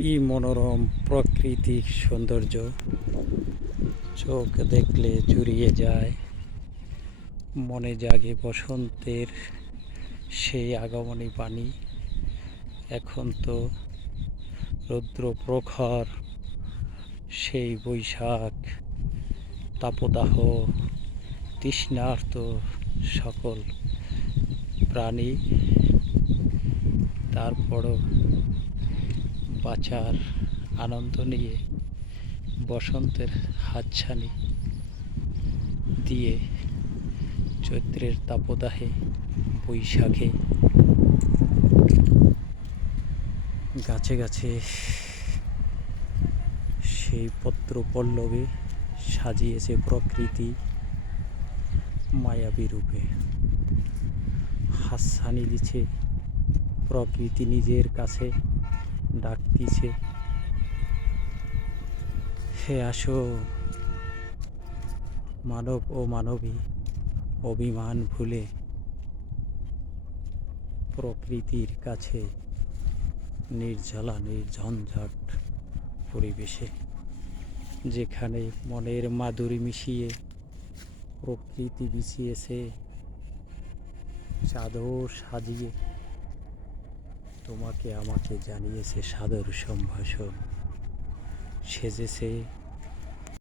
কি মনোরম প্রাকৃতিক সৌন্দর্য, চোখ দেখলে জুড়িয়ে যায়, মনে জাগে বসন্তের সেই আগমনী বাণী। এখন তো রৌদ্র প্রখর, সেই বৈশাখ তাপদাহ, তৃষ্ণার্ত সকল প্রাণী। তারপরও বাঁচার আনন্দ নিয়ে বসন্তের হাতছানি দিয়ে চৈত্রের তাপদাহে, বৈশাখে গাছে গাছে সেই পত্র পল্লবে সাজিয়েছে প্রকৃতি মায়াবী রূপে। হাতছানি দিছে প্রকৃতি, নিজের কাছে ডাকতিছে, হে আসো মানব ও মানবী, অভিমান ভুলে প্রকৃতির কাছে নির্ঝলা নির্ঝঞ্ঝাট পরিবেশে, যেখানে মনের মাধুরী মিশিয়ে প্রকৃতি বিছিয়েছে চাদর সাজিয়ে, তোমাকে আমাকে জানিয়েছে সাদর সম্ভাষণ, সেজেছে